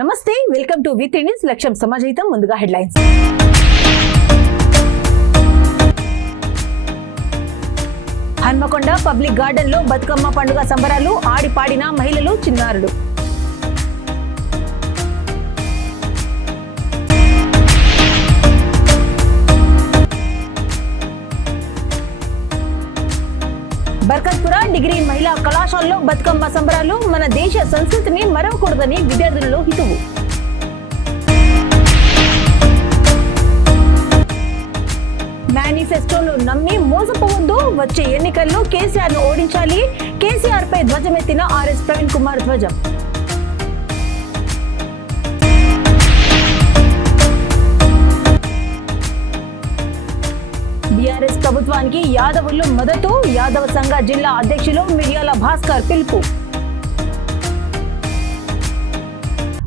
నమస్తే, welcome to వి3 news. లక్ష్యం సమాజహితం. ముందుగా హెడ్లైన్స్. హన్మకొండ పబ్లిక్ గార్డెన్ లో బతుకమ్మ పండుగ సంబరాలు. ఆడిపాడిన మహిళలు, చిన్నారులు. బర్కత్పుర డిగ్రీ మహిళా కళాశాలలో బతుకమ్మ సంబరాలు. మన దేశ సంస్కృతిని మరవకూడదని విద్యార్థులలో హితవు. మేనిఫెస్టోను నమ్మి మోసపోవద్దు. వచ్చే ఎన్నికల్లో కేసీఆర్ ను ఓడించాలి. కేసీఆర్ పై ధ్వజమెత్తిన ఆర్ఎస్ ప్రవీణ్ కుమార్ ధ్వజం. బీఆర్ఎస్ ప్రభుత్వానికి యాదవులు మద్దతు. యాదవ సంఘ జిల్లా అధ్యక్షులు మిర్యాల భాస్కర్ పిలుపు.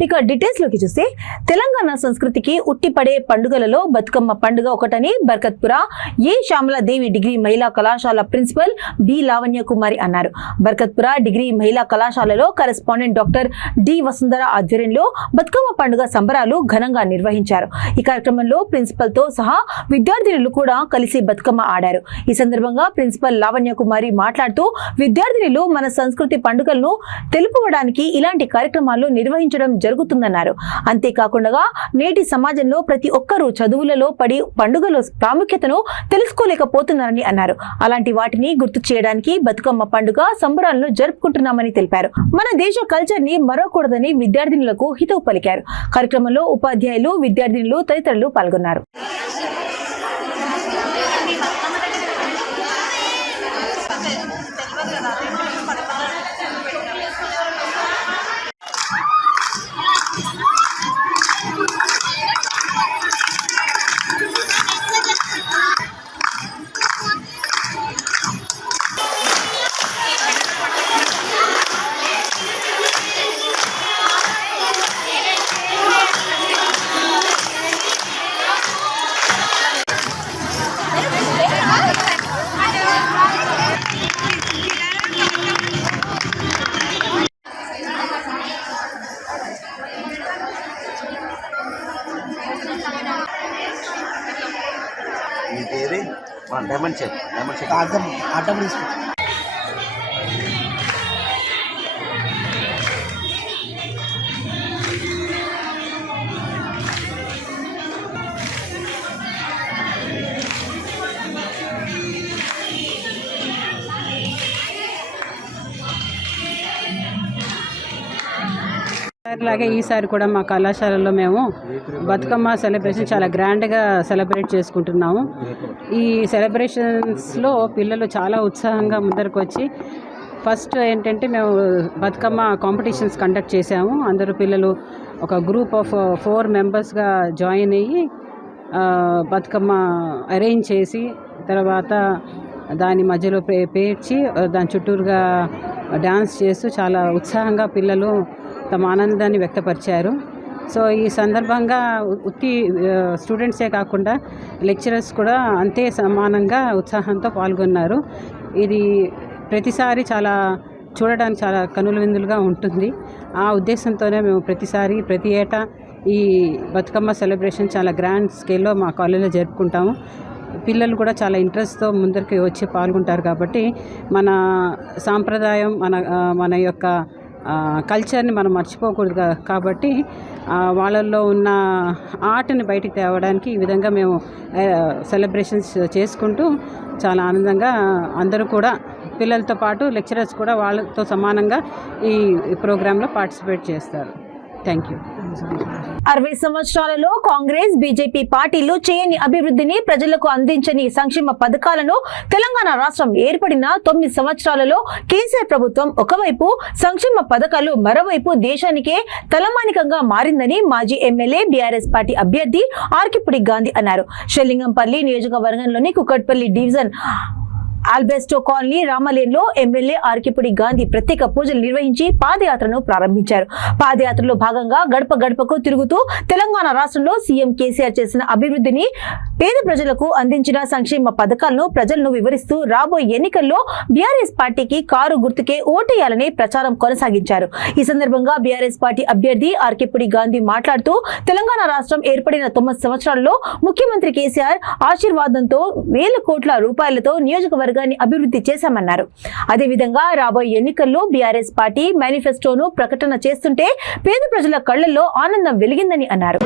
ఇక డీటెయిల్స్ లోకి చూస్తే, తెలంగాణ సంస్కృతికి ఉట్టిపడే పండుగలలో బతుకమ్మ పండుగ ఒకటని బర్కత్పుర ఏ శ్యామలాదేవి డిగ్రీ మహిళా కళాశాల ప్రిన్సిపల్ బి లావణ్య కుమారి అన్నారు. బర్కత్పుర డిగ్రీ మహిళా కళాశాలలో కరెస్పాండెంట్ డాక్టర్ డి వసుంధర ఆధ్వర్యంలో బతుకమ్మ పండుగ సంబరాలు ఘనంగా నిర్వహించారు. ఈ కార్యక్రమంలో ప్రిన్సిపల్ తో సహా విద్యార్థినులు కూడా కలిసి బతుకమ్మ ఆడారు. ఈ సందర్భంగా ప్రిన్సిపల్ లావణ్య కుమారి మాట్లాడుతూ, విద్యార్థినులు మన సంస్కృతి పండుగలను తెలుపుకోవడానికి ఇలాంటి కార్యక్రమాలు నిర్వహించడం జరుగుతుందన్నారు. అంతేకాకుండా నేటి సమాజంలో ప్రతి ఒక్కరూ చదువులలో పడి పండుగల ప్రాముఖ్యతను తెలుసుకోలేకపోతున్నారని అన్నారు. అలాంటి వాటిని గుర్తు చేయడానికి బతుకమ్మ పండుగ సంబరాలను జరుపుకుంటున్నామని తెలిపారు. మన దేశ కల్చర్ ని మరవకూడదని విద్యార్థినులకు హితవు పలికారు. కార్యక్రమంలో ఉపాధ్యాయులు, విద్యార్థినులు తదితరులు పాల్గొన్నారు. డైమండ్ షేప్ అడ్డం తీసుకుంటాం. లాగే ఈసారి కూడా మా కళాశాలలో మేము బతుకమ్మ సెలబ్రేషన్ చాలా గ్రాండ్గా సెలబ్రేట్ చేసుకుంటున్నాము. ఈ సెలబ్రేషన్స్లో పిల్లలు చాలా ఉత్సాహంగా ముందరకు వచ్చి, ఫస్ట్ ఏంటంటే మేము బతుకమ్మ కాంపిటీషన్స్ కండక్ట్ చేసాము. అందరూ పిల్లలు ఒక గ్రూప్ ఆఫ్ 4 మెంబర్స్గా జాయిన్ అయ్యి బతుకమ్మ అరేంజ్ చేసి, తర్వాత దాని మధ్యలో పేర్చి దాని చుట్టూరుగా డ్యాన్స్ చేస్తూ చాలా ఉత్సాహంగా పిల్లలు తమ ఆనందాన్ని వ్యక్తపరిచారు. సో ఈ సందర్భంగా ఉత్తి స్టూడెంట్సే కాకుండా లెక్చరర్స్ కూడా అంతే సమానంగా ఉత్సాహంతో పాల్గొన్నారు. ఇది ప్రతిసారి చాలా చూడడానికి చాలా కనుల విందులుగా ఉంటుంది. ఆ ఉద్దేశంతోనే మేము ప్రతి ఏటా ఈ బతుకమ్మ సెలబ్రేషన్ చాలా గ్రాండ్ స్కేల్లో మా కాలేజీలో జరుపుకుంటాము. పిల్లలు కూడా చాలా ఇంట్రెస్ట్తో ముందరికి వచ్చి పాల్గొంటారు. కాబట్టి మన సాంప్రదాయం, మన యొక్క కల్చర్ని మనం మర్చిపోకూడదు. కాబట్టి వాళ్ళల్లో ఉన్న ఆర్ట్ని బయటికి తేవడానికి ఈ విధంగా మేము సెలబ్రేషన్స్ చేసుకుంటూ చాలా ఆనందంగా అందరూ కూడా, పిల్లలతో పాటు లెక్చరర్స్ కూడా వాళ్ళతో సమానంగా ఈ ప్రోగ్రాంలో పార్టిసిపేట్ చేస్తారు. Thank you. 60 సంవత్సరాలలో కాంగ్రెస్, బీజేపీ పార్టీలు చేయని అభివృద్ధిని, ప్రజలకు అందించని సంక్షేమ పథకాలను తెలంగాణ రాష్ట్రం ఏర్పడిన 9 సంవత్సరాలలో కేసీఆర్ ప్రభుత్వం ఒకవైపు సంక్షేమ పథకాలు, మరోవైపు దేశానికే తలమానికంగా మారిందని మాజీ ఎమ్మెల్యే బీఆర్ఎస్ పార్టీ అభ్యర్థి ఆర్కిపుడి గాంధీ అన్నారు. షెల్లింగంపల్లి నియోజకవర్గంలోని కుకట్పల్లి డివిజన్ ఆల్బెస్టో కాలనీ రామలేన్లో ఎమ్మెల్యే ఆర్కిపుడి గాంధీ ప్రత్యేక పూజలు నిర్వహించి పాదయాత్రను ప్రారంభించారు. పాదయాత్రలో భాగంగా గడప గడపకు తిరుగుతూ తెలంగాణ రాష్ట్రంలో సీఎం కేసీఆర్ చేసిన అభివృద్ధిని, పేద ప్రజలకు అందించిన సంక్షేమ పథకాలను ప్రజలను వివరిస్తూ రాబోయే ఎన్నికల్లో బీఆర్ఎస్ పార్టీకి కారు గుర్తుకే ఓటేయాలని ప్రచారం కొనసాగించారు. ఈ సందర్భంగా బీఆర్ఎస్ పార్టీ అభ్యర్థి ఆర్కిపుడి గాంధీ మాట్లాడుతూ తెలంగాణ రాష్ట్రం ఏర్పడిన 9 సంవత్సరాల్లో ముఖ్యమంత్రి కేసీఆర్ ఆశీర్వాదంతో వేల కోట్ల రూపాయలతో నియోజకవర్గాన్ని అభివృద్ధి చేశామన్నారు. అదేవిధంగా రాబోయే ఎన్నికల్లో బీఆర్ఎస్ పార్టీ మేనిఫెస్టోను ప్రకటన చేస్తుంటే పేద ప్రజల కళ్లలో ఆనందం వెలిగిందని అన్నారు.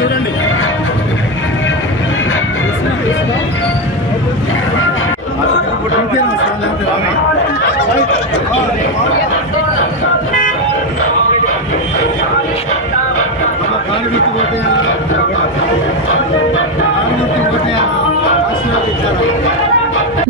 చూడండి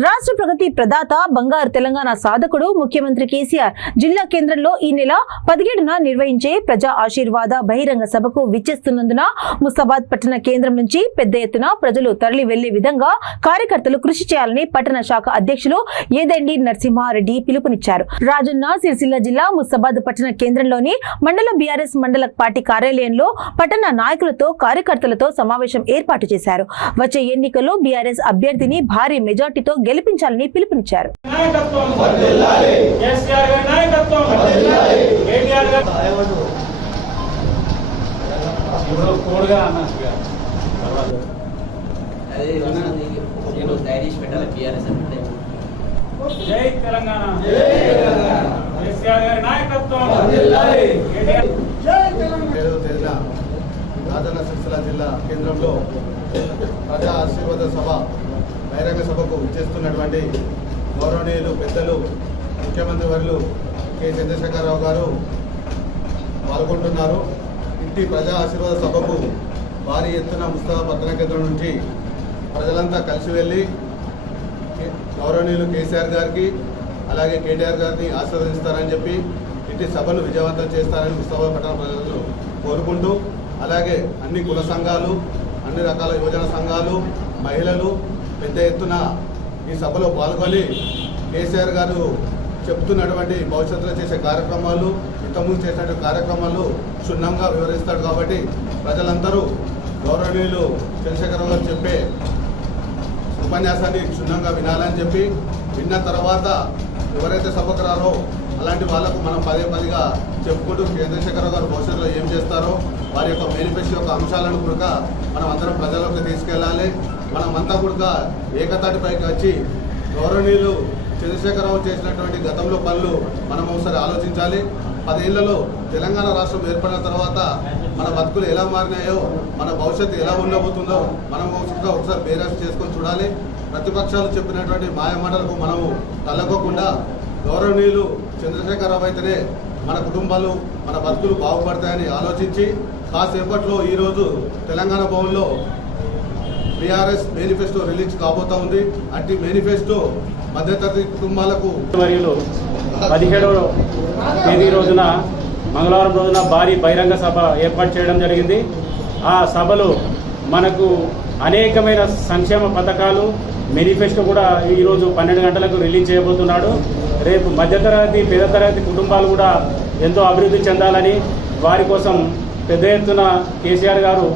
రాష్ట్ర ప్రగతి ప్రదాత బంగారు తెలంగాణ సాధకుడు ముఖ్యమంత్రి కేసీఆర్ జిల్లా కేంద్రంలో ఈ నెల 17న నిర్వహించే ప్రజా ఆశీర్వాద బహిరంగ సభకు విచ్చేస్తున్నందున ముస్తాబాద్ పట్టణ కేంద్రం నుంచి పెద్ద ఎత్తున ప్రజలు తరలి వెళ్లే విధంగా కార్యకర్తలు కృషి చేయాలని పట్టణ శాఖ అధ్యక్షులు ఏదండి నరసింహారెడ్డి పిలుపునిచ్చారు. రాజన్న సిరిసిల్ల జిల్లా ముస్తాబాద్ పట్టణ కేంద్రంలోని మండల బీఆర్ఎస్ మండల పార్టీ కార్యాలయంలో పట్టణ నాయకులతో కార్యకర్తలతో సమావేశం ఏర్పాటు చేశారు. వచ్చే ఎన్నికల్లో బీఆర్ఎస్ అభ్యర్థిని భారీ మెజార్టీతో గెలిపించాలని పిలుపునిచ్చారు. జై తెలంగాణ, కేసీఆర్ గారి నాయకత్వం. రాజన్న సిరిసిల్ల జిల్లా కేంద్రంలో ప్రజా ఆశీర్వాద సభ బహిరంగ సభకు ఇచ్చేస్తున్నటువంటి గౌరవనీయులు పెద్దలు ముఖ్యమంత్రి వర్యులు కె చంద్రశేఖరరావు గారు పాల్గొంటున్నారు. ఇంటి ప్రజా ఆశీర్వాద సభకు భారీ ఎత్తున ముస్తాబాద్ పట్టణ కేంద్రం నుంచి ప్రజలంతా కలిసి వెళ్ళి గౌరవనీయులు కేసీఆర్ గారికి అలాగే కేటీఆర్ గారిని ఆశీర్వదిస్తారని చెప్పి ఇంటి సభను విజయవంతం చేస్తారని ముస్తాబాద్ పట్టణ ప్రజలు కోరుకుంటూ, అలాగే అన్ని కుల సంఘాలు, అన్ని రకాల యువజన సంఘాలు, మహిళలు పెద్ద ఎత్తున ఈ సభలో పాల్గొని కేసీఆర్ గారు చెప్తున్నటువంటి భవిష్యత్తులో చేసే కార్యక్రమాలు, ఇంతకుముందు చేసినటువంటి కార్యక్రమాలు క్షుణ్ణంగా వివరిస్తాడు. కాబట్టి ప్రజలందరూ గౌరవనీయులు చంద్రశేఖరరావు గారు చెప్పే ఉపన్యాసాన్ని క్షుణ్ణంగా వినాలని చెప్పి, విన్న తర్వాత ఎవరైతే సభకు రారో అలాంటి వాళ్ళకు మనం పదే పదిగా చెప్పుకుంటూ చంద్రశేఖరరావు గారు భవిష్యత్తులో ఏం చేస్తారో వారి యొక్క మేనిఫెస్టో యొక్క అంశాలను కూడా మనం అందరం ప్రజలకు తీసుకెళ్ళాలి. మనమంతా కూడా ఏకతాటిపైకి వచ్చి గౌరవనీయులు చంద్రశేఖరరావు చేసినటువంటి గతంలో పనులు మనం ఒకసారి ఆలోచించాలి. 10 ఏళ్లలో తెలంగాణ రాష్ట్రం ఏర్పడిన తర్వాత మన బతుకులు ఎలా మారినాయో, మన భవిష్యత్తు ఎలా ఉండబోతుందో మనం ఒకసారి బేరాస్ చేసుకొని చూడాలి. ప్రతిపక్షాలు చెప్పినటువంటి మాయమాటలకు మనము తలకోకుండా గౌరవనీయులు చంద్రశేఖరరావు అయితేనే మన కుటుంబాలు, మన బతుకులు బాగుపడతాయని ఆలోచించి కాసేపట్లో ఈరోజు తెలంగాణ భవన్లో బీఆర్ఎస్ మేనిఫెస్టో రిలీజ్ కాబోతా ఉంది. అట్టి మేనిఫెస్టో మధ్యతరగతి కుటుంబాలకు 17వ తేదీ రోజున మంగళవారం రోజున భారీ బహిరంగ సభ ఏర్పాటు చేయడం జరిగింది. ఆ సభలో మనకు అనేకమైన సంక్షేమ పథకాలు, మేనిఫెస్టో కూడా ఈరోజు 12 గంటలకు రిలీజ్ చేయబోతున్నాడు. రేపు మధ్యతరగతి, పేద తరగతి కుటుంబాలు కూడా ఎంతో అభివృద్ధి చెందాలని, వారి కోసం పెద్ద ఎత్తున కేసీఆర్ గారు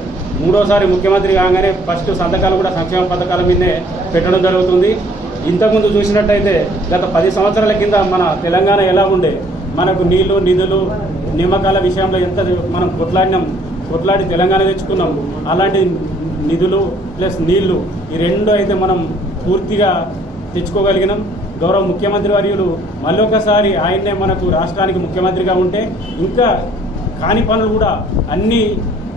3వసారి ముఖ్యమంత్రి కాగానే ఫస్ట్ సంతకాలు కూడా సంక్షేమ పథకాల మీదే పెట్టడం జరుగుతుంది. ఇంతకుముందు చూసినట్టయితే గత 10 సంవత్సరాల కింద మన తెలంగాణ ఎలా ఉండే, మనకు నీళ్లు, నిధులు, నియామకాల విషయంలో ఎంత మనం కొట్లాడి తెలంగాణ తెచ్చుకున్నాం. అలాంటి నిధులు ప్లస్ నీళ్లు ఈ రెండు అయితే మనం పూర్తిగా తెచ్చుకోగలిగినాం. గౌరవ ముఖ్యమంత్రి వర్యులు మళ్ళీ ఒకసారి ఆయన్నే మనకు రాష్ట్రానికి ముఖ్యమంత్రిగా ఉంటే ఇంకా కాని పనులు కూడా అన్నీ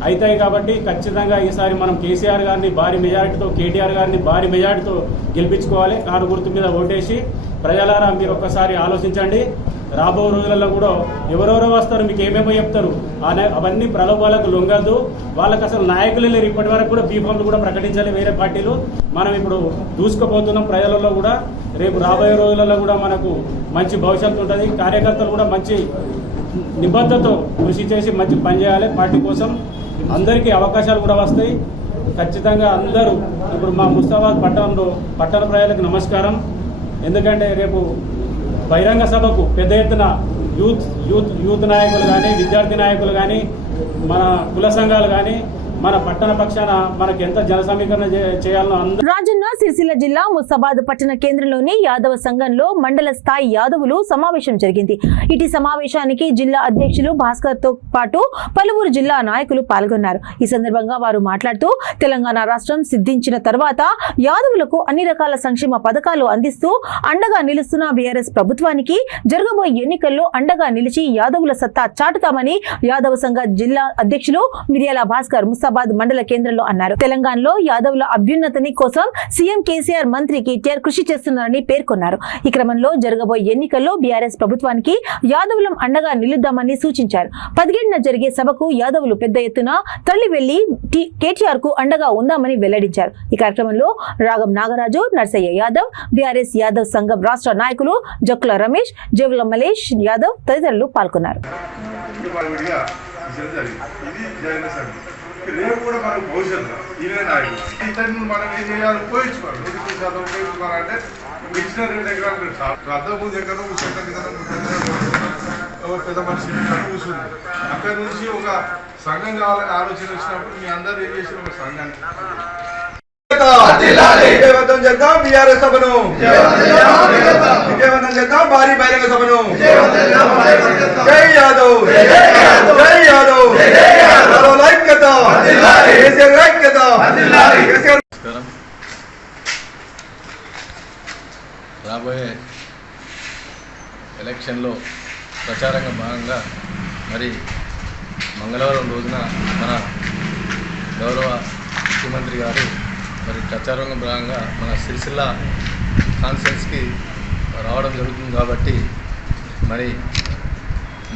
అవుతాయి. కాబట్టి ఖచ్చితంగా ఈసారి మనం కేసీఆర్ గారిని భారీ మెజారిటీతో, కేటీఆర్ గారిని భారీ మెజారిటీతో గెలిపించుకోవాలి. కారు గుర్తు మీద ఓటేసి ప్రజలారా మీరు ఒక్కసారి ఆలోచించండి. రాబో రోజులలో కూడా ఎవరెవరో వస్తారు, మీకు ఏమేమో చెప్తారు, అవన్నీ ప్రలోభాలకు లొంగద్దు. వాళ్ళకి అసలు నాయకులే లేరు. ఇప్పటి వరకు కూడా బీఫామ్లు కూడా ప్రకటించాలి వేరే పార్టీలు. మనం ఇప్పుడు దూసుకుపోతున్నాం ప్రజలలో కూడా. రేపు రాబోయే రోజులలో కూడా మనకు మంచి భవిష్యత్తు ఉంటుంది. కార్యకర్తలు కూడా మంచి నిబద్ధతతో కృషి చేసి మంచి పని చేయాలి పార్టీ కోసం. అందరికీ అవకాశాలు కూడా వస్తాయి ఖచ్చితంగా. అందరూ ఇప్పుడు మా ముస్తాబాద్ పట్టణంలో పట్టణ ప్రజలకు నమస్కారం. ఎందుకంటే రేపు బహిరంగ సభకు పెద్ద ఎత్తున యూత్ నాయకులు కానీ, విద్యార్థి నాయకులు కానీ, మన కుల సంఘాలు కానీ, మన పట్టణ పక్షాన మనకి ఎంత జన సమీకరణ చేయాలనో అందరూ. రాజన్న సిరిసిల్ల జిల్లా ముస్తాబాద్ పట్టణ కేంద్రంలోని యాదవ సంఘంలో మండల స్థాయి యాదవులు సమావేశం జరిగింది. ఇటీ సమావేశానికి జిల్లా అధ్యక్షులు భాస్కర్ తో పాటు పలువురు జిల్లా నాయకులు పాల్గొన్నారు. ఈ సందర్భంగా వారు మాట్లాడుతూ తెలంగాణ రాష్ట్రం సిద్ధించిన తర్వాత యాదవులకు అన్ని రకాల సంక్షేమ పథకాలు అందిస్తూ అండగా నిలుస్తున్న బీఆర్ఎస్ ప్రభుత్వానికి జరగబోయే ఎన్నికల్లో అండగా నిలిచి యాదవుల సత్తా చాటుతామని యాదవ సంఘ జిల్లా అధ్యక్షులు మిర్యాల భాస్కర్ ముస్తాబాద్ మండల కేంద్రంలో అన్నారు. తెలంగాణలో యాదవుల అభ్యున్నతిని కోసం సీఎం కేసీఆర్, మంత్రి కేటీఆర్ కృషి చేస్తున్నారని పేర్కొన్నారు. ఈ క్రమంలో జరగబోయే ఎన్నికల్లో బీఆర్ఎస్ ప్రభుత్వానికి యాదవులం అండగా నిలుద్దామని సూచించారు. 17న జరిగే సభకు యాదవులు పెద్ద ఎత్తున తరలి వెళ్లి కేటీఆర్ కు అండగా ఉందామని వెల్లడించారు. ఈ కార్యక్రమంలో రాగం నాగరాజు, నర్సయ్య యాదవ్, బీఆర్ఎస్ యాదవ్ సంఘం రాష్ట్ర నాయకులు జక్కుల రమేష్, జేవుల మలేష్ యాదవ్ తదితరులు పాల్గొన్నారు. రేపు కూడా మనకు భవిష్యత్తు ఇవే నాయకులు ఇతను మనం ఏం చేయాలి, ఉపయోగించుకోవాలి. 100% ఉపయోగించుకోవాలంటే ఇచ్చిన 2 ఎకరాలు అర్థం ఎక్కడ పెద్ద మనిషి కూర్చుంది. అక్కడి నుంచి ఒక సంఘం కావాలని ఆలోచన వచ్చినప్పుడు మీ అందరూ ఏం చేసిన ఒక సంఘాన్ని విజయవంతం చేద్దాం. బీఆర్ఎస్ సభను విజయవంతం చేద్దాం. భారీ బహిరంగ సభను. జై యాదవ్, జై యాదవ్, ఐక్యత, ఐక్యత. రాబోయే ఎలక్షన్లో ప్రచారంగా భాగంగా మరి మంగళవారం రోజున మన గౌరవ ముఖ్యమంత్రి గారు మరి ప్రచారంగా భాగంగా మన సిరిసిల్ల కాన్ఫరెన్స్కి రావడం జరుగుతుంది. కాబట్టి మరి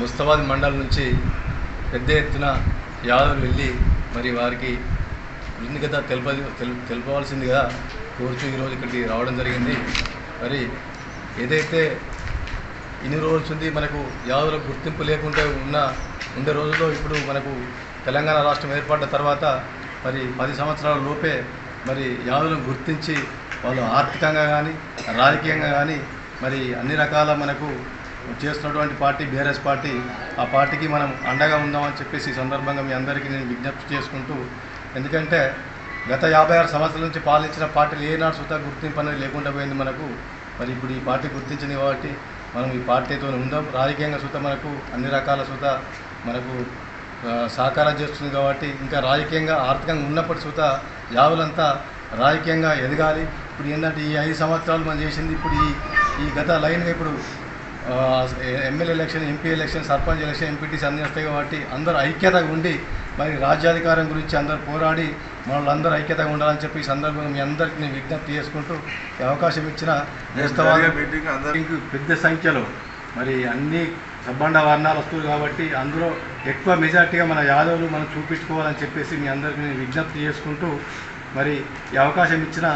ముస్తాబాద్ మండలం నుంచి పెద్ద ఎత్తున యాదవులు వెళ్ళి మరి వారికి కృతజ్ఞత తెలపవలసిందిగా కోరుతూ ఈరోజు ఇక్కడికి రావడం జరిగింది. మరి ఏదైతే ఇన్ని రోజుల నుంచి మనకు యాదవులకు గుర్తింపు లేకుండా ఉండే రోజుల్లో ఇప్పుడు మనకు తెలంగాణ రాష్ట్రం ఏర్పడిన తర్వాత మరి 10 సంవత్సరాల లోపే మరి యాదవులను గుర్తించి వాళ్ళు ఆర్థికంగా కానీ, రాజకీయంగా కానీ మరి అన్ని రకాల మనకు చేస్తున్నటువంటి పార్టీ బీఆర్ఎస్ పార్టీ. ఆ పార్టీకి మనం అండగా ఉందామని చెప్పేసి ఈ సందర్భంగా మీ అందరికీ నేను విజ్ఞప్తి చేసుకుంటూ, ఎందుకంటే గత 56 సంవత్సరాల నుంచి పాలించిన పార్టీలు ఏనాడు సుతా గుర్తింపు అనేది లేకుండా పోయింది మనకు. మరి ఇప్పుడు ఈ పార్టీ గుర్తించింది కాబట్టి మనం ఈ పార్టీతో ఉందాం. రాజకీయంగా సుతా మనకు అన్ని రకాల సుతా మనకు సహకారం చేస్తుంది కాబట్టి ఇంకా రాజకీయంగా ఆర్థికంగా ఉన్నప్పటి సుతా యావులంతా రాజకీయంగా ఎదగాలి. ఇప్పుడు ఏంటంటే ఈ 5 సంవత్సరాలు మనం చేసింది ఇప్పుడు ఈ గత లైన్గా ఇప్పుడు MLA election, MP election, sarpanch election, MPTC అన్నీ వస్తాయి కాబట్టి అందరూ ఐక్యతగా ఉండి మరి రాజ్యాధికారం గురించి అందరూ పోరాడి మనల్ని ఐక్యతగా ఉండాలని చెప్పి ఈ సందర్భంగా మీ అందరికీ నేను విజ్ఞప్తి చేసుకుంటూ ఈ అవకాశం ఇచ్చిన పెద్ద సంఖ్యలో మరి అన్ని సబ్బండ వర్ణాలు వస్తుంది కాబట్టి అందులో ఎక్కువ మెజార్టీగా మన యాదవులు మనం చూపించుకోవాలని చెప్పేసి మీ అందరికీ నేను విజ్ఞప్తి చేసుకుంటూ మరి ఈ అవకాశం ఇచ్చిన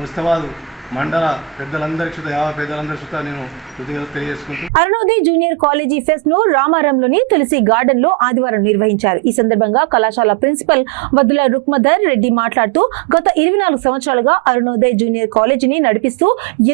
ముస్తాబాద్ మండల పెద్దలందరికీ పెద్దలందరికీ నేను కృతజ్ఞతలు తెలియజేసుకుంటూ అరుణోదయ్ జూనియర్ కాలేజీ ఫెస్ట్ ను రామారంలోని తులసి గార్డెన్ లో ఆదివారం నిర్వహించారు. ఈ సందర్భంగా కళాశాల ప్రిన్సిపల్ వద్దుల రుక్మధర్ రెడ్డి మాట్లాడుతూ గత 24 సంవత్సరాలుగా అరుణోదయ్ జూనియర్ కాలేజీని నడిపిస్తూ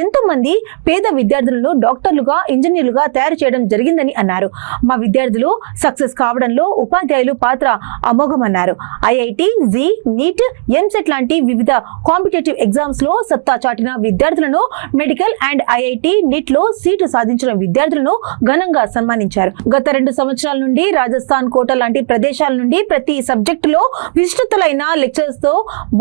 ఎంతో మంది పేద విద్యార్థులను డాక్టర్లుగా, ఇంజనీర్లుగా తయారు చేయడం జరిగిందని అన్నారు. మా విద్యార్థులు సక్సెస్ కావడంలో ఉపాధ్యాయులు పాత్ర అమోఘమన్నారు. ఐఐటి, జీ, నీట్, ఎంసెట్ లాంటి వివిధ కాంపిటేటివ్ ఎగ్జామ్స్ లో సత్తా చాటిన విద్యార్థులను, మెడికల్ అండ్ ఐఐటి నీట్ లో సీటు సాధించిన విద్యార్థులను ఘనంగా సన్మానించారు. గత 2 సంవత్సరాల నుండి రాజస్థాన్, కోట లాంటి ప్రదేశాల నుండి ప్రతి సబ్జెక్టులో విస్తృతులైన లెక్చర్స్ తో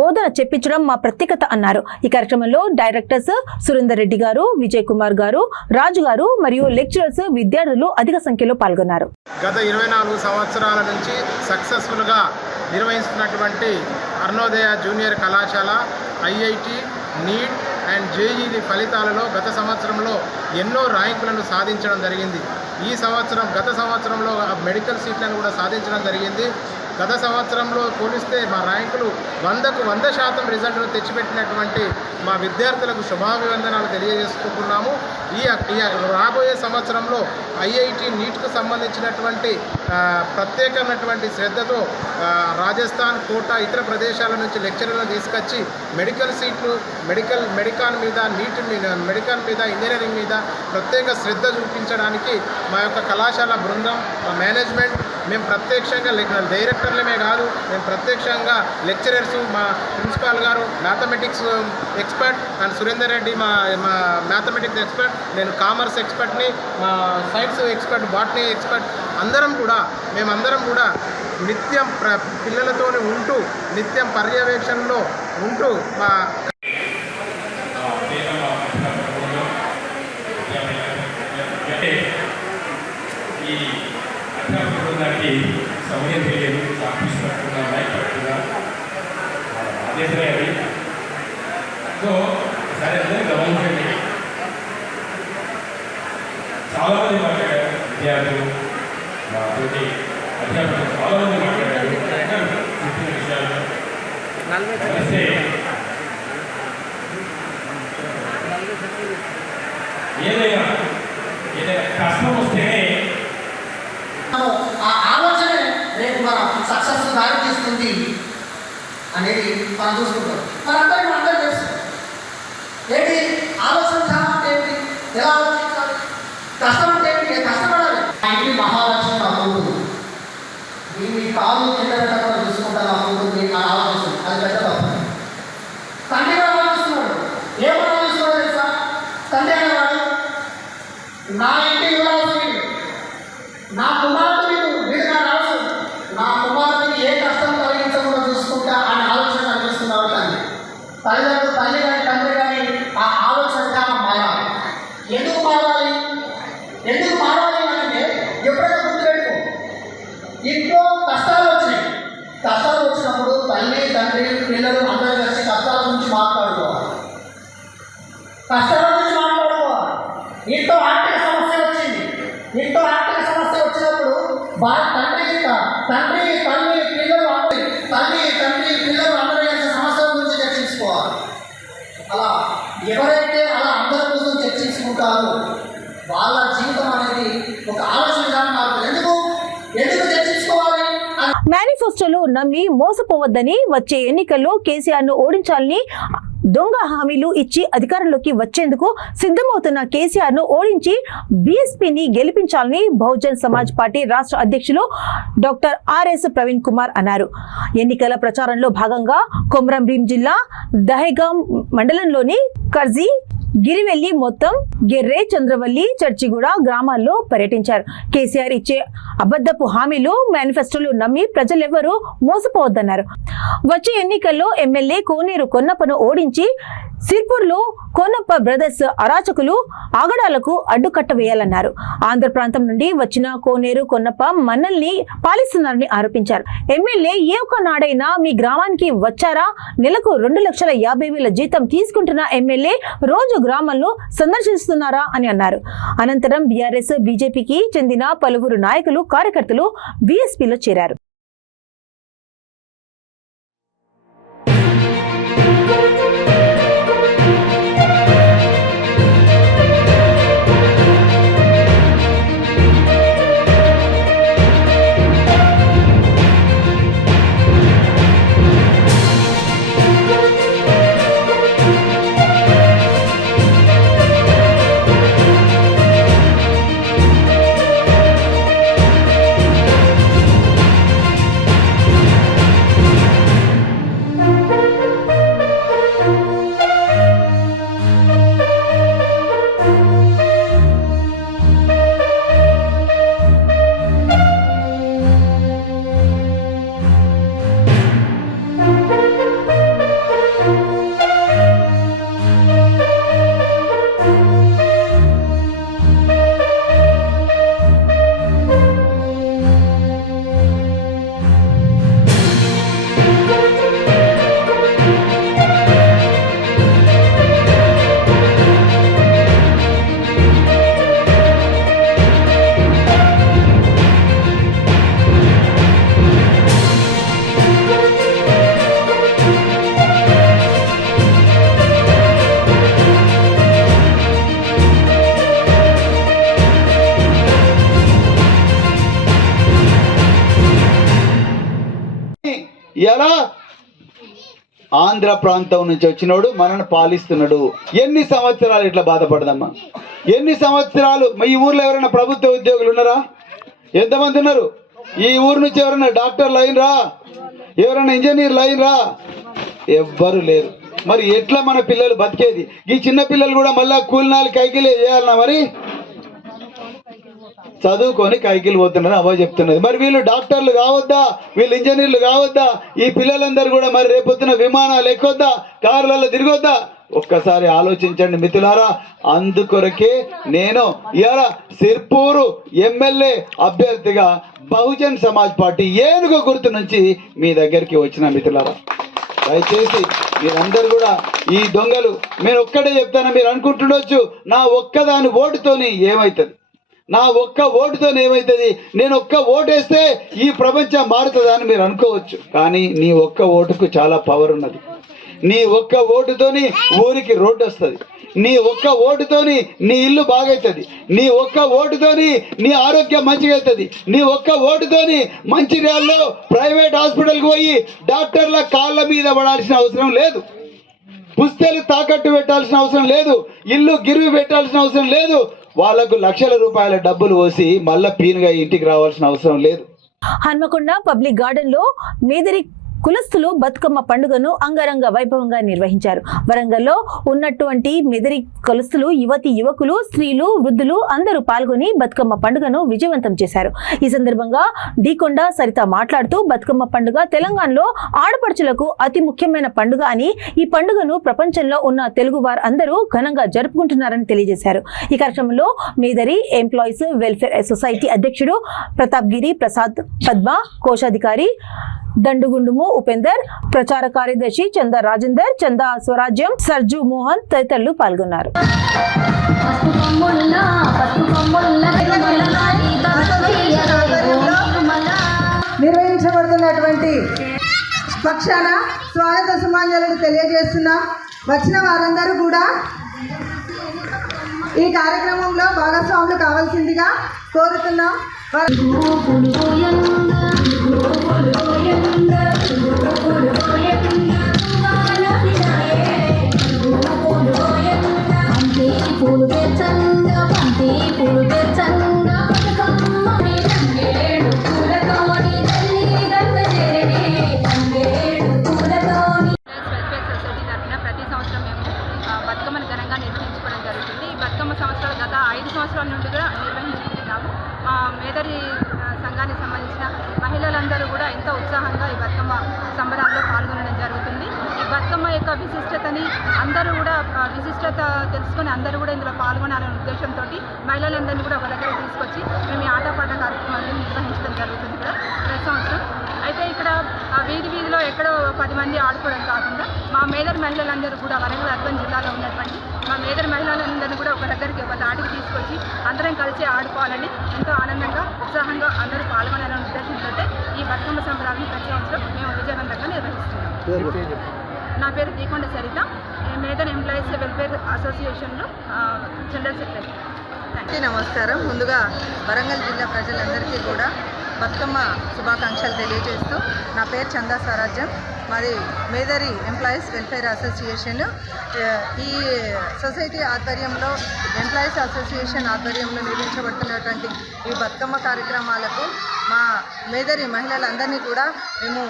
బోధన చెప్పించడం మా ప్రత్యేకత అన్నారు. ఈ కార్యక్రమంలో డైరెక్టర్స్ సురేందర్ రెడ్డి గారు, విజయ్ కుమార్ గారు, రాజు గారు మరియు లెక్చరర్స్, విద్యార్థులు అధిక సంఖ్యలో పాల్గొన్నారు. గత 24 సంవత్సరాల నుంచి సక్సెస్ఫుల్గా నిర్వహిస్తున్నటువంటి అరుణోదయ జూనియర్ కళాశాల ఐఐటి, నీట్ అండ్ జేఈఈ ఫలితాలలో గత సంవత్సరంలో ఎన్నో ర్యాంకులను సాధించడం జరిగింది. గత సంవత్సరంలో మెడికల్ సీట్లను కూడా సాధించడం జరిగింది. గత సంవత్సరంలో పోలిస్తే మా ర్యాంకులు 100కు 100% రిజల్ట్ను తెచ్చిపెట్టినటువంటి మా విద్యార్థులకు శుభాభివందనాలు తెలియజేసుకుంటున్నాము. ఈ రాబోయే సంవత్సరంలో ఐఐటి నీట్కు సంబంధించినటువంటి ప్రత్యేకమైనటువంటి శ్రద్ధతో రాజస్థాన్, కోట ఇతర ప్రదేశాల నుంచి లెక్చరర్లను తీసుకొచ్చి మెడికల్ సీట్లు, మెడికాన్ మీద, నీట్ మీద, మెడికాన్ మీద, ఇంజనీరింగ్ మీద ప్రత్యేక శ్రద్ధ చూపించడానికి మా యొక్క కళాశాల బృందం, మా మేనేజ్మెంట్, మేము ప్రత్యక్షంగా డైరెక్టర్లమే కాదు, మేము ప్రత్యక్షంగా లెక్చరర్స్, మా ప్రిన్సిపాల్ గారు mathematics expert and Surender Reddy మా మ్యాథమెటిక్స్ ఎక్స్పర్ట్, నేను కామర్స్ ఎక్స్పర్ట్ని, మా సైన్స్ ఎక్స్పర్ట్, బాటనీ ఎక్స్పర్ట్, మేమందరం కూడా నిత్యం పిల్లలతో ఉంటూ, నిత్యం పర్యవేక్షణలో ఉంటూ మా ఈ అధ్యాపక బృందానికి సమయం తెలియదు, ఆఫీస్ పట్టుకున్నా, బైక్ పట్టుకున్నా అదే అది. సో సరే అందరూ గమనించండి, చాలామంది మాట్లాడారు విద్యార్థులు, మా తోటి అధ్యాపకులు చాలామంది మాట్లాడారు చెప్పిన విషయాలు. ఏదైనా కష్టం వస్తేనే ఆ ఆలోచనే రేపు మనం సక్సెస్ దారి తీస్తుంది అనేది మనం చూసుకుంటాం. అందరూ తెలుసు ఏంటి ఆలోచించాలి అంటే ఏంటి, ఎలా ఆలోచించాలి, కష్టం అంటే ఏంటి, కష్టపడాలి. ఇంటి మహాలక్ష్మి నా కూతురు, దీన్ని కాలు కింద పెట్టకుండా చూసుకుంటా నా కూతుర్ని అని ఆలోచిస్తుంది. అది పెద్ద తప్ప. తండ్రి కూడా ఆలోచిస్తున్నాడు. ఏమని ఆలోచిస్తున్నాడు తెలుసా? తండ్రి అనేవాడు నా ఇంటి నా కుమారుడు వీడు నా రాసు, నా కుమారుడికి ఏ కష్టం కలిగించకుండా చూసుకుంటా అనే ఆలోచన అనిపిస్తున్నాడు తండ్రి. తల్లిదండ్రులు, తల్లి కానీ తండ్రి కానీ ఆ ఆలోచన మారాలి. ఎందుకు మారాలి అంటే ఎప్పుడైనా గుర్తుపెట్టుకో, ఇంట్లో కష్టాలు వచ్చినప్పుడు తల్లి, తండ్రి, పిల్లలు అందరూ కలిసి కష్టాల గురించి మాట్లాడుకోవాలి. ఇంట్లో ఆర్థిక సమస్య వచ్చింది, వచ్చినప్పుడు తండ్రి పిల్లలు అందరూ కలిసి సమస్యల గురించి చర్చించుకోవాలి. అలా ఎవరైతే అలా అందరి కోసం చర్చించుకుంటారో వాళ్ళ జీవితం అనేది ఒక ఆలోచన విధానం మారుతుంది. ఎందుకు చర్చించుకోవాలి? మేనిఫెస్టోలో నమ్మి మోసపోవద్దని, వచ్చే ఎన్నికల్లో కేసీఆర్ ను ఓడించాలని దొంగ హామీలు ఇచ్చి అధికారంలోకి వచ్చేందుకు సిద్ధమవుతున్న కేసీఆర్ ను ఓడించి బీఎస్పీని గెలిపించాలని బహుజన్ సమాజ్ పార్టీ రాష్ట్ర అధ్యక్షులు డాక్టర్ ఆర్ఎస్ ప్రవీణ్ కుమార్ అన్నారు. ఎన్నికల ప్రచారంలో భాగంగా కొమరంభీం జిల్లా దహేగాం మండలంలోని కర్జీ, గిరివెల్లి, మొత్తం గెర్రే, చంద్రవల్లి, చర్చిగూడ గ్రామాల్లో పర్యటించారు. కేసీఆర్ ఇచ్చే అబద్ధపు హామీలు, మేనిఫెస్టోలు నమ్మి ప్రజలెవరూ మోసపోవద్దన్నారు. వచ్చే ఎన్నికల్లో ఎమ్మెల్యే కోనేరు కొన్నప్పను ఓడించి సిర్పూర్లో కోనప్ప బ్రదర్స్ అరాచకులు ఆగడాలకు అడ్డుకట్ట వేయాలన్నారు. ఆంధ్ర ప్రాంతం నుండి వచ్చిన కోనేరు కొన్నప్ప మనల్ని పాలిస్తున్నారని ఆరోపించారు. ఎమ్మెల్యే ఏ ఒక్క నాడైనా మీ గ్రామానికి వచ్చారా? నెలకు 2,50,000 జీతం తీసుకుంటున్న ఎమ్మెల్యే రోజు గ్రామాల్లో సందర్శిస్తున్నారా అని అన్నారు. అనంతరం బీఆర్ఎస్, బీజేపీకి చెందిన పలువురు నాయకులు, కార్యకర్తలు బీఎస్పీలో చేరారు. ఆంధ్ర ప్రాంతం నుంచి వచ్చినోడు మనల్ని పాలిస్తున్నాడు. ఎన్ని సంవత్సరాలు ఇట్లా బాధపడదమ్మా? ఎన్ని సంవత్సరాలు? ఈ ఊర్లో ఎవరైనా ప్రభుత్వ ఉద్యోగులు ఉన్నారా? ఎంతమంది ఉన్నారు? ఈ ఊరు నుంచి ఎవరైనా డాక్టర్ లైన్ రా, ఎవరైనా ఇంజనీర్ లైన్ రా? ఎవ్వరు లేరు. మరి ఎట్లా మన పిల్లలు బతికేది? ఈ చిన్న పిల్లలు కూడా మళ్ళా కూలినాలు కైకిలే చేయాలన్నా? మరి చదువుకొని కైకిలు పోతున్నారు అవ్వ చెప్తున్నది. మరి వీళ్ళు డాక్టర్లు కావద్దా? వీళ్ళు ఇంజనీర్లు కావద్దా? ఈ పిల్లలందరూ కూడా మరి రేపొద్దున విమానాలు ఎక్కొద్దా? కార్లలో తిరగొద్దా? ఒక్కసారి ఆలోచించండి మిత్రులారా. అందుకొరకే నేను ఇవాళ సిర్పూరు ఎమ్మెల్యే అభ్యర్థిగా బహుజన్ సమాజ్ పార్టీ ఏనుగు గుర్తు నుంచి మీ దగ్గరికి వచ్చిన మిత్రులారా. దయచేసి మీరందరూ కూడా ఈ దొంగలు, నేను ఒక్కడే చెప్తాను. మీరు అనుకుంటుండొచ్చు నా ఒక్కదాని ఓటుతోని ఏమవుతుంది, నా ఒక్క ఓటుతో ఏమవుతుంది, నేను ఒక్క ఓటేస్తే ఈ ప్రపంచం మారుతుందా అని మీరు అనుకోవచ్చు. కానీ నీ ఒక్క ఓటుకు చాలా పవర్ ఉన్నది. నీ ఒక్క ఓటుతోని ఊరికి రోడ్డు వస్తుంది. నీ ఒక్క ఓటుతోని నీ ఇల్లు బాగవుతుంది. నీ ఒక్క ఓటుతోని నీ ఆరోగ్యం మంచిగా అవుతుంది. నీ ఒక్క ఓటుతోని మంచిర్యాలలో ప్రైవేట్ హాస్పిటల్కి పోయి డాక్టర్ల కాళ్ళ మీద పడాల్సిన అవసరం లేదు. పుస్తలు తాకట్టు పెట్టాల్సిన అవసరం లేదు. ఇల్లు గిరివి పెట్టాల్సిన అవసరం లేదు. వాళ్లకు లక్షల రూపాయల డబ్బులు పోసి మళ్ళా పీనుగా ఇంటికి రావాల్సిన అవసరం లేదు. హన్మకొండ పబ్లిక్ గార్డెన్ లో మేదరి కులస్తులు బతుకమ్మ పండుగను అంగరంగ వైభవంగా నిర్వహించారు. వరంగల్లో ఉన్నటువంటి మెదరి కులస్తులు యువతి యువకులు, స్త్రీలు, వృద్ధులు అందరూ పాల్గొని బతుకమ్మ పండుగను విజయవంతం చేశారు. ఈ సందర్భంగా డీకొండ సరిత మాట్లాడుతూ బతుకమ్మ పండుగ తెలంగాణలో ఆడపడుచులకు అతి ముఖ్యమైన పండుగ అని, ఈ పండుగను ప్రపంచంలో ఉన్న తెలుగు వారు అందరూ ఘనంగా జరుపుకుంటున్నారని తెలియజేశారు. ఈ కార్యక్రమంలో మేదరి ఎంప్లాయీస్ వెల్ఫేర్ సొసైటీ అధ్యక్షుడు ప్రతాప్ గిరి ప్రసాద్, పద్మ, కోశాధికారి దండుగుండుము ఉపేందర్, ప్రచార కార్యదర్శి చందా రాజేందర్, చందా స్వరాజ్యం, సర్జు మోహన్ తదితరులు పాల్గొన్నారు. నిర్వహించబడుతున్నటువంటి పక్షాన స్వాగత సుమాంజలను తెలియజేస్తున్నాం. వచ్చిన వారందరూ కూడా ఈ కార్యక్రమంలో భాగస్వాములు కావాల్సిందిగా కోరుతున్నాం. బతుకమ్మను ఘనంగా నిర్వహించుకోవడం జరుగుతుంది. ఈ బతుకమ్మ సంవత్సరాలు గత 5 సంవత్సరాల నుండి కూడా నిర్వహించుకుంటున్నాము. మేదరి సంఘానికి సంబంధించిన మహిళలందరూ కూడా ఎంతో ఉత్సాహంగా ఈ బతుకమ్మ సంబరాల్లో పాల్గొనడం జరుగుతుంది. ఈ బతుకమ్మ యొక్క విశిష్టతని అందరూ కూడా విశిష్టత తెలుసుకొని అందరూ కూడా ఇందులో పాల్గొనాలనే ఉద్దేశంతో మహిళలందరినీ కూడా ఒక దగ్గర తీసుకొచ్చి మేము ఈ ఆటపాట కార్యక్రమాలను నిర్వహించడం జరుగుతుంది కూడా ప్రతి సంవత్సరం. అయితే ఇక్కడ వీధిలో ఎక్కడో 10 మంది ఆడుకోవడం కాకుండా మా మేదరి మహిళలందరూ కూడా వరంగల్ అర్బన్ జిల్లాలో ఉన్నటువంటి మా మేదరి మహిళలందరినీ కూడా ఒక దగ్గరికి ఒక దాటికి తీసుకొచ్చి అందరం కలిసి ఆడుకోవాలని ఎంతో ఆనందంగా ఉత్సాహంగా అందరూ పాల్గొనాలనే ఉద్దేశంతో ఈ బతుకమ్మ సంబరాలను ప్రతి సంవత్సరం మేము విజయవంతంగా నిర్వహిస్తున్నాం. నా పేరు డీకొండ సరిత, మేదరి ఎంప్లాయీస్ వెల్ఫేర్ అసోసియేషన్లో జనరల్ సెక్రటరీ. నమస్కారం. ముందుగా వరంగల్ జిల్లా ప్రజలందరికీ కూడా బతుకమ్మ శుభాకాంక్షలు తెలియజేస్తూ, నా పేరు చందా స్వరాజ్యం, మాది మేదరి ఎంప్లాయీస్ వెల్ఫేర్ అసోసియేషన్. ఈ సొసైటీ ఆధ్వర్యంలో ఎంప్లాయీస్ అసోసియేషన్ ఆధ్వర్యంలో నిర్వహించబడుతున్నటువంటి ఈ బతుకమ్మ కార్యక్రమాలకు మా మేదరి మహిళలందరినీ కూడా మేము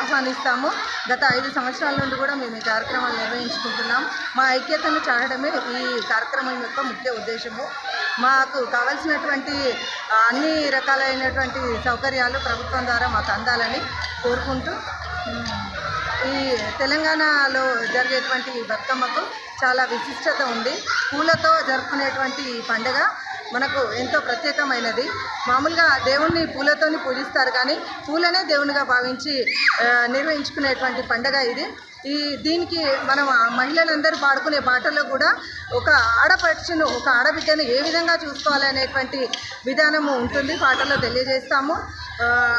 ఆహ్వానిస్తాము. గత 5 సంవత్సరాల నుండి కూడా మేము ఈ కార్యక్రమాలు నిర్వహించుకుంటున్నాం. మా ఐక్యతను చాటడమే ఈ కార్యక్రమం యొక్క ముఖ్య ఉద్దేశము. మాకు కావాల్సినటువంటి అన్ని రకాలైనటువంటి సౌకర్యాలు ప్రభుత్వం ద్వారా మాకు అందాలని కోరుకుంటూ, ఈ తెలంగాణలో జరిగేటువంటి బతుకమ్మకు చాలా విశిష్టత ఉంది. పూలతో జరుపుకునేటువంటి ఈ పండుగ మనకు ఎంతో ప్రత్యేకమైనది. మామూలుగా దేవుణ్ణి పూలతోని పూజిస్తారు, కానీ పూలనే దేవునిగా భావించి నిర్వహించుకునేటువంటి పండుగ ఇది. దీనికి మనం మహిళలందరూ పాడుకునే పాటల్లో కూడా ఒక ఆడపడుచును, ఒక ఆడబిడ్డను ఏ విధంగా చూసుకోవాలి అనేటువంటి విధానము ఉంటుంది, పాటల్లో తెలియజేస్తాము.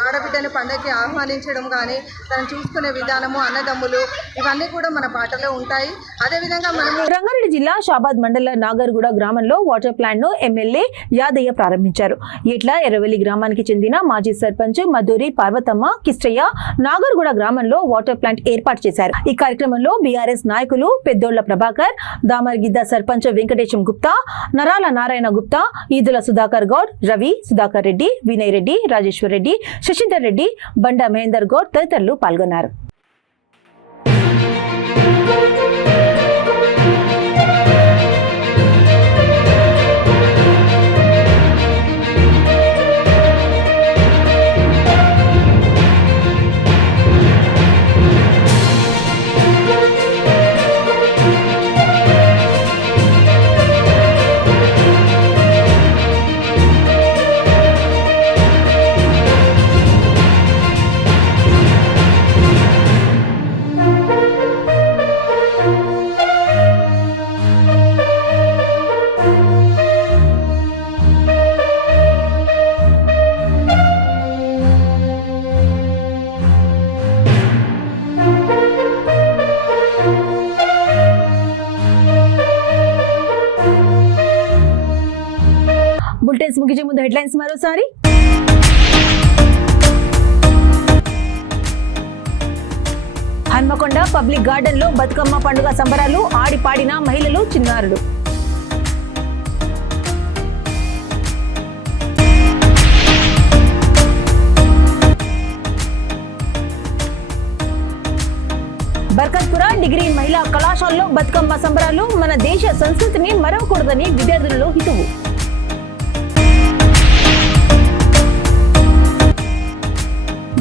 ఆడబిడ్డని పండగకి ఆహ్వానించడం కానీ తను చూసుకునే విధానము, అన్నదమ్ములు, ఇవన్నీ కూడా మన పాటలో ఉంటాయి. అదేవిధంగా మనము రంగారెడ్డి జిల్లా షాబాద్ మండల నాగర్గూడ గ్రామంలో వాటర్ ప్లాంట్ ను ఎమ్మెల్యే యాదయ్య ప్రారంభించారు. ఇట్లా ఎర్రవెల్లి గ్రామానికి చెందిన మాజీ సర్పంచ్ మధురి పార్వతమ్మ కిష్టయ్య నాగర్గూడ గ్రామంలో వాటర్ ప్లాంట్ ఏర్పాటు చేశారు. ఈ కార్యక్రమంలో బీఆర్ఎస్ నాయకులు పెద్దోళ్ల ప్రభాకర్, దామర్గిద్ద సర్పంచ్ వెంకటేశం గుప్తా, నరాల నారాయణ గుప్తా, ఈదుల సుధాకర్ గౌడ్, రవి, సుధాకర్ రెడ్డి, వినయ్ రెడ్డి, రాజేశ్వర్ రెడ్డి, శశిధర్ రెడ్డి, బండా మహేందర్ గౌడ్ తదితరులు పాల్గొన్నారు. బులెటిన్స్ ముగించే ముందు హెడ్లైన్స్ మరోసారి. హన్మకొండ పబ్లిక్ గార్డెన్ లో బతుకమ్మ పండుగ సంబరాలు, ఆడిపాడిన మహిళలు, చిన్నారులు. బర్కత్పుర డిగ్రీ మహిళా కళాశాలలో బతుకమ్మ సంబరాలు, మన దేశ సంస్కృతిని మరవకూడదని విద్యార్థులలో హితవు.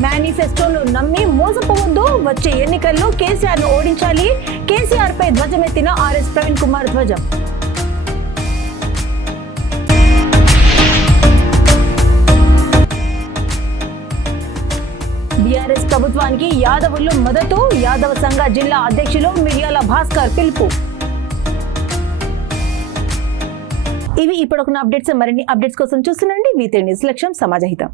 మేనిఫెస్టోను నమ్మి మోసపోవద్దు, వచ్చే ఎన్నికల్లో కేసీఆర్ ను ఓడించాలి. కేసీఆర్ పై ధ్వజమెత్తిన ఆర్ఎస్ ప్రవీణ్ కుమార్ ధ్వజం. బీఆర్ఎస్ ప్రభుత్వానికి యాదవులు మద్దతు, యాదవ సంఘ జిల్లా అధ్యక్షులు మిర్యాల భాస్కర్ పిలుపు. ఇవి ఇప్పుడున్న అప్డేట్స్. మరిన్ని అప్డేట్స్ కోసం చూస్తుండండి V3 న్యూస్. లక్ష్యం సమాజహితం.